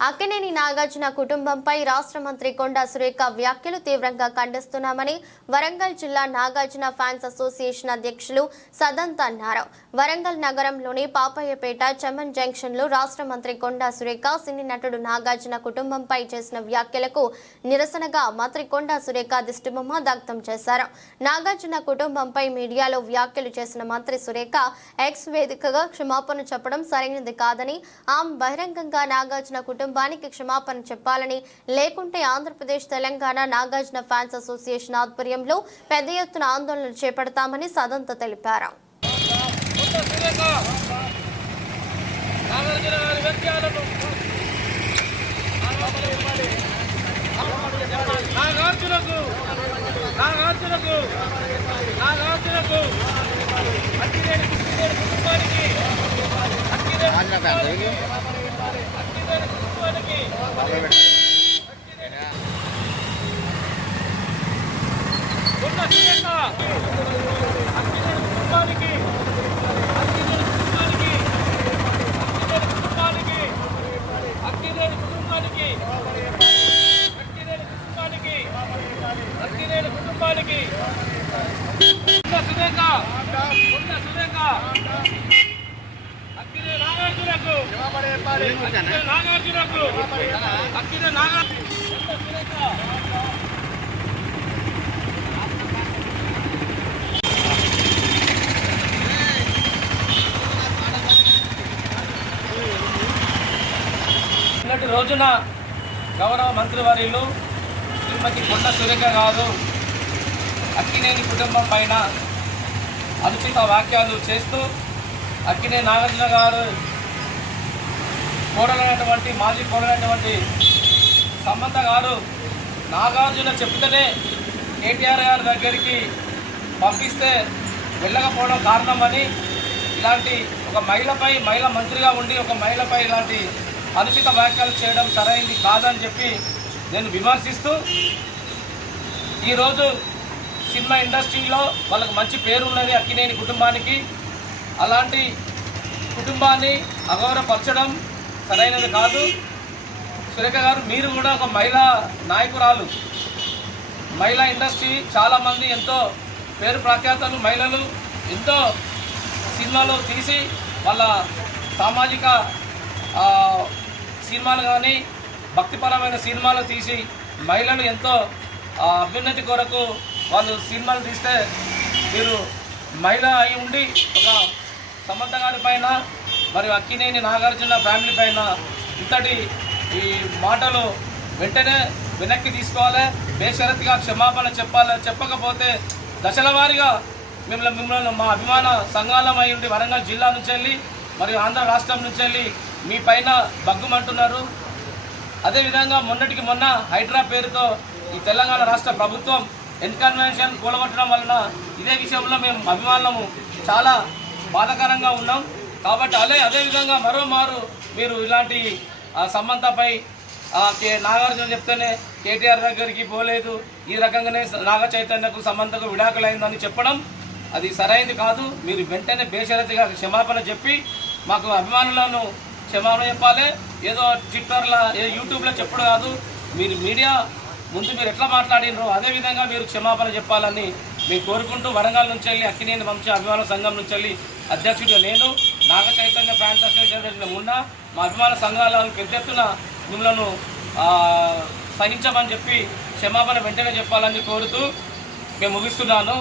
అక్కినేని నాగార్జున కుటుంబంపై రాష్ట్ర మంత్రి కొండా సురేఖ వ్యాఖ్యలు తీవ్రంగా ఖండిస్తున్నామని వరంగల్ జిల్లా నాగార్జున ఫ్యాన్స్ అసోసియేషన్ అధ్యక్షులు సదంత్ అన్నారు వరంగల్ నగరంలోని పాపయ్యపేట చమన్ జంక్షన్లో రాష్ట్ర మంత్రి కొండా సురేఖ సినీ నటుడు నాగార్జున కుటుంబంపై చేసిన వ్యాఖ్యలకు నిరసనగా మంత్రి కొండా సురేఖ దిష్టిబొమ్మ దగ్ధం చేశారు. నాగార్జున కుటుంబంపై మీడియాలో వ్యాఖ్యలు చేసిన మంత్రి సురేఖ ఎక్స్ వేదికగా క్షమాపణ చెప్పడం సరైనది కాదని ఆమె బహిరంగంగా నాగార్జున కుటుంబానికి క్షమాపణ చెప్పాలని లేకుంటే ఆంధ్రప్రదేశ్ తెలంగాణ నాగార్జున ఫ్యాన్స్ అసోసియేషన్ ఆధ్వర్యంలో పెద్ద ఎత్తున ఆందోళనలు చేపడతామని సదంత తెలిపారు. నాగార్జునకు నాగార్జునకు నాగార్జునకు కుటుంబానికి అక్కినేని కుటుంబానికి ఉన్న సురేఖ అక్కినేని కుటుంబానికి అక్కినేని కుటుంబానికి అక్కినేని కుటుంబానికి అక్కినేని కుటుంబానికి అక్కినేని కుటుంబానికి ఉన్న సురేఖ ఉన్న సురేఖ అక్కినే నాగార్జునకు అక్కినే నాగార్జునకు అక్కినే నాగార్జున ఉన్న సురేఖ నిన్నటి రోజున గౌరవ మంత్రివర్యులు శ్రీమతి కొండ సురేఖ గారు అక్కినేని కుటుంబం పైన అనుచిత వాక్యాలు చేస్తూ అక్కినే నాగార్జున గారు కోడలైనటువంటి మాజీ కోడలైనటువంటి సంబంధ గారు నాగార్జున చెప్తేనే కేటీఆర్ గారి దగ్గరికి పంపిస్తే వెళ్ళకపోవడం కారణమని ఇలాంటి ఒక మహిళపై మహిళ మంత్రిగా ఉండి ఒక మహిళపై ఇలాంటి అనుచిత వ్యాఖ్యలు చేయడం సరైంది కాదని చెప్పి నేను విమర్శిస్తూ ఈరోజు సినిమా ఇండస్ట్రీలో వాళ్ళకి మంచి పేరు ఉన్నది అక్కినేని కుటుంబానికి. అలాంటి కుటుంబాన్ని అగౌరవపరచడం సరైనది కాదు. సురేఖ గారు మీరు కూడా ఒక మహిళా నాయకురాలు. మహిళా ఇండస్ట్రీ చాలామంది ఎంతో పేరు ప్రఖ్యాతలు మహిళలు ఎంతో సినిమాలు తీసి వాళ్ళ సామాజిక సినిమాలు కానీ భక్తిపరమైన సినిమాలు తీసి మహిళలు ఎంతో అభ్యున్నతి కొరకు వాళ్ళు సినిమాలు తీస్తే మీరు మహిళ అయి ఉండి ఒక సమంత గారి పైన మరియు అక్కినేని నాగార్జున ఫ్యామిలీ పైన ఇంతటి ఈ మాటలు వెంటనే వెనక్కి తీసుకోవాలి. బేషరత్గా క్షమాపణ చెప్పాలి. చెప్పకపోతే దశల వారీగా మిమ్మల్ని మిమ్మల్ని మా అభిమాన సంఘాలమై ఉండి వరంగల్ జిల్లా నుంచి వెళ్ళి మరియు ఆంధ్ర రాష్ట్రం నుంచి వెళ్ళి మీ పైన బగ్గుమంటున్నారు అదేవిధంగా మొన్నటికి మొన్న హైడ్రా పేరుతో ఈ తెలంగాణ రాష్ట్ర ప్రభుత్వం ఎన్కన్వెన్షన్ కూలగొట్టడం వలన ఇదే విషయంలో మేము అభిమానము చాలా బాధాకరంగా ఉన్నాం. కాబట్టి అదే అదేవిధంగా మరోమారు మీరు ఇలాంటి ఆ, సమంతపై ఆ, కే నాగార్జున చెప్తేనే కేటీఆర్ దగ్గరికి పోలేదు. ఈ రకంగానే నాగ చైతన్యకు సమంతకు విడాకులైందని చెప్పడం అది సరైనది కాదు. మీరు వెంటనే బేషరతిగా క్షమాపణ చెప్పి మాకు అభిమానులను క్షమాపణ చెప్పాలి. ఏదో ట్విట్టర్లో ఏ యూట్యూబ్లో చెప్పుడు కాదు. మీరు మీడియా ముందు మీరు ఎట్లా మాట్లాడినరో అదేవిధంగా మీరు క్షమాపణ చెప్పాలని మేము కోరుకుంటూ వరంగల్ నుంచి వెళ్ళి అక్కినేని వంశ అభిమాన సంఘం నుంచి వెళ్ళి అధ్యక్షుడిగా నేను నాగ చైతన్య ఫ్యాన్స్ అసోసియేషన్ ఉన్న మా అభిమాన సంఘాలను పెద్ద ఎత్తున మిమ్మల్ని సహించమని చెప్పి క్షమాపణ వెంటనే చెప్పాలని కోరుతూ మేము ముగిస్తున్నాను.